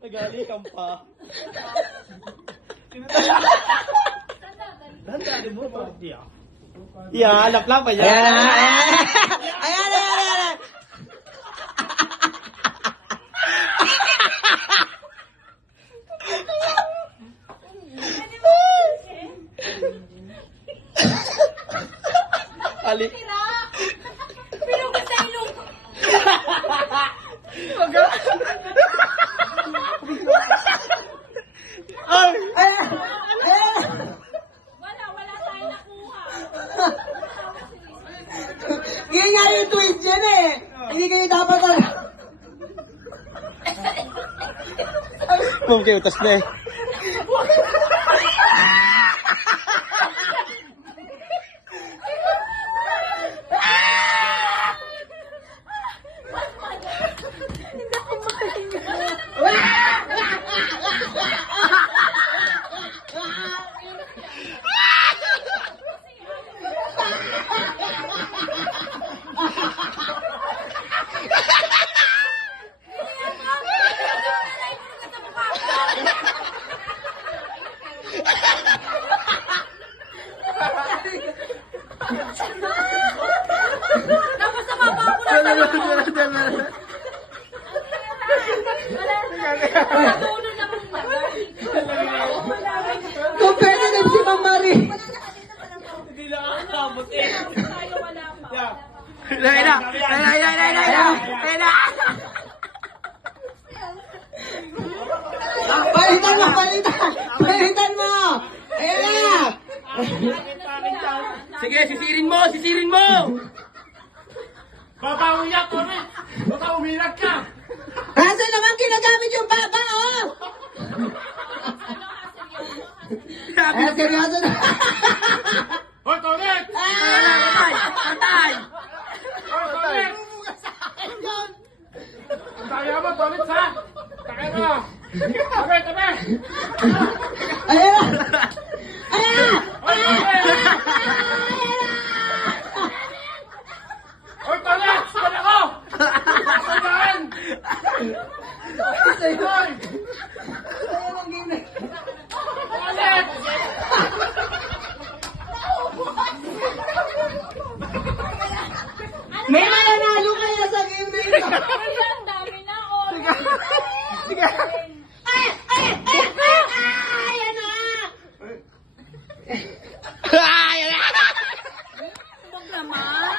Nagalikan pa. Dahan-dahan mo pa. Yeah, alap-lap pa yan. Ayan. Ali. Pero ka sa ilong. Ay! Wala tayo nakuha. Yan nga yung tweet yan eh. Hindi kayo dapat Mungkin utas na eh. Dapat sa baba ko na sa Natulog na mong lagay. competitive si Ma'am Marie. Hindi na kakabot eh. Tayo wala pa. Palitan mo! Ayan na! Sige, sisirin mo! Baba umiyak, Torres! Baka umiyak ka! Kaso naman ginagamit yung baba, oh! Ayan, seryoso na. Hoy, Torres! Patay! Hoy, Torres! Kaya mo, Torres, ha? Kaya mo! Tabi! Ayan na! Ayan na! Hoy, Torres! Hoy, Torres! Saan ako? Saan? Hoy! Ayan ang game na. Torres! May mananalo kaya sa game na ito. Ang dami na, oh. Ayan na! Huwag naman.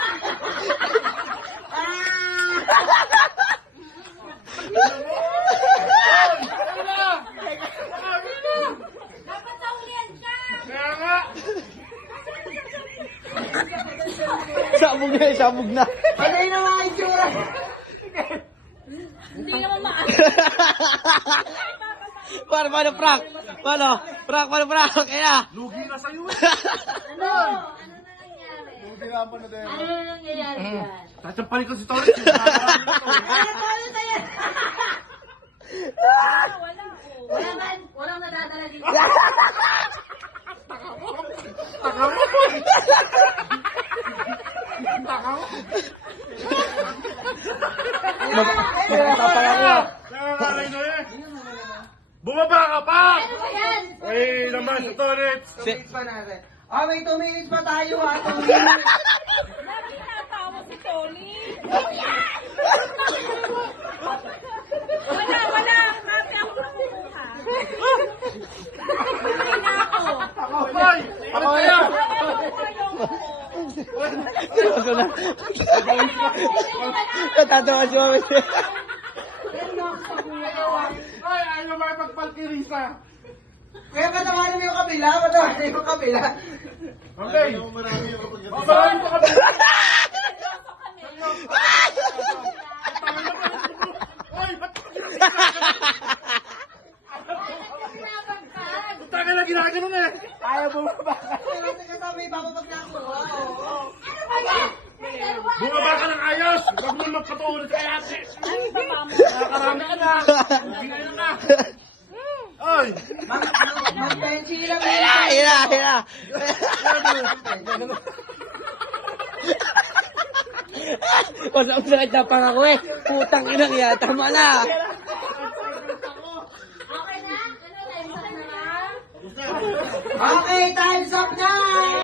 Dapat saulian ka. Kaya nga! Sabog na. Patay na mga itsura. Hindi naman maas. Paano, Frank? Paano, Frank? Kaya! Ano na nangyari? Ano na nangyayari dyan? Tasampalin ko si Torres. Wala, oh. Walang nadadala dito. Magtatapal ako. Nangangalay na eh. Bumaba ka pa! Ano ba yan? Ay, naman si Torres. 2 minutes pa natin. Oh, may 2 minutes pa tayo ha. 2 minutes. Lagi natawa si Tony. Wala. Mami ako makukuha. Hindi na ako. Hoy! Ako kaya! Natatawa si Mami. Ay, ayaw naman pagpalkirisa. Kaya patawarin mo yung kabila. Patawarin mo yung kabila. Okay. Marami pa kami. Hoy, ba't tagal na ginaganon eh. Ayaw bumaba ka. Kasi kami bababag na ako. Ano ba yan? Bumaba ka ng ayos. Huwag mo magpatuloy kay ate. Ay, baba mo. Nakakarami ka na. Ginaganon na. Ay! Mag-benchi lang. Hira. Pasang sakit na pang ako eh. Putang inang yan. Tama na. Okay, time's up na!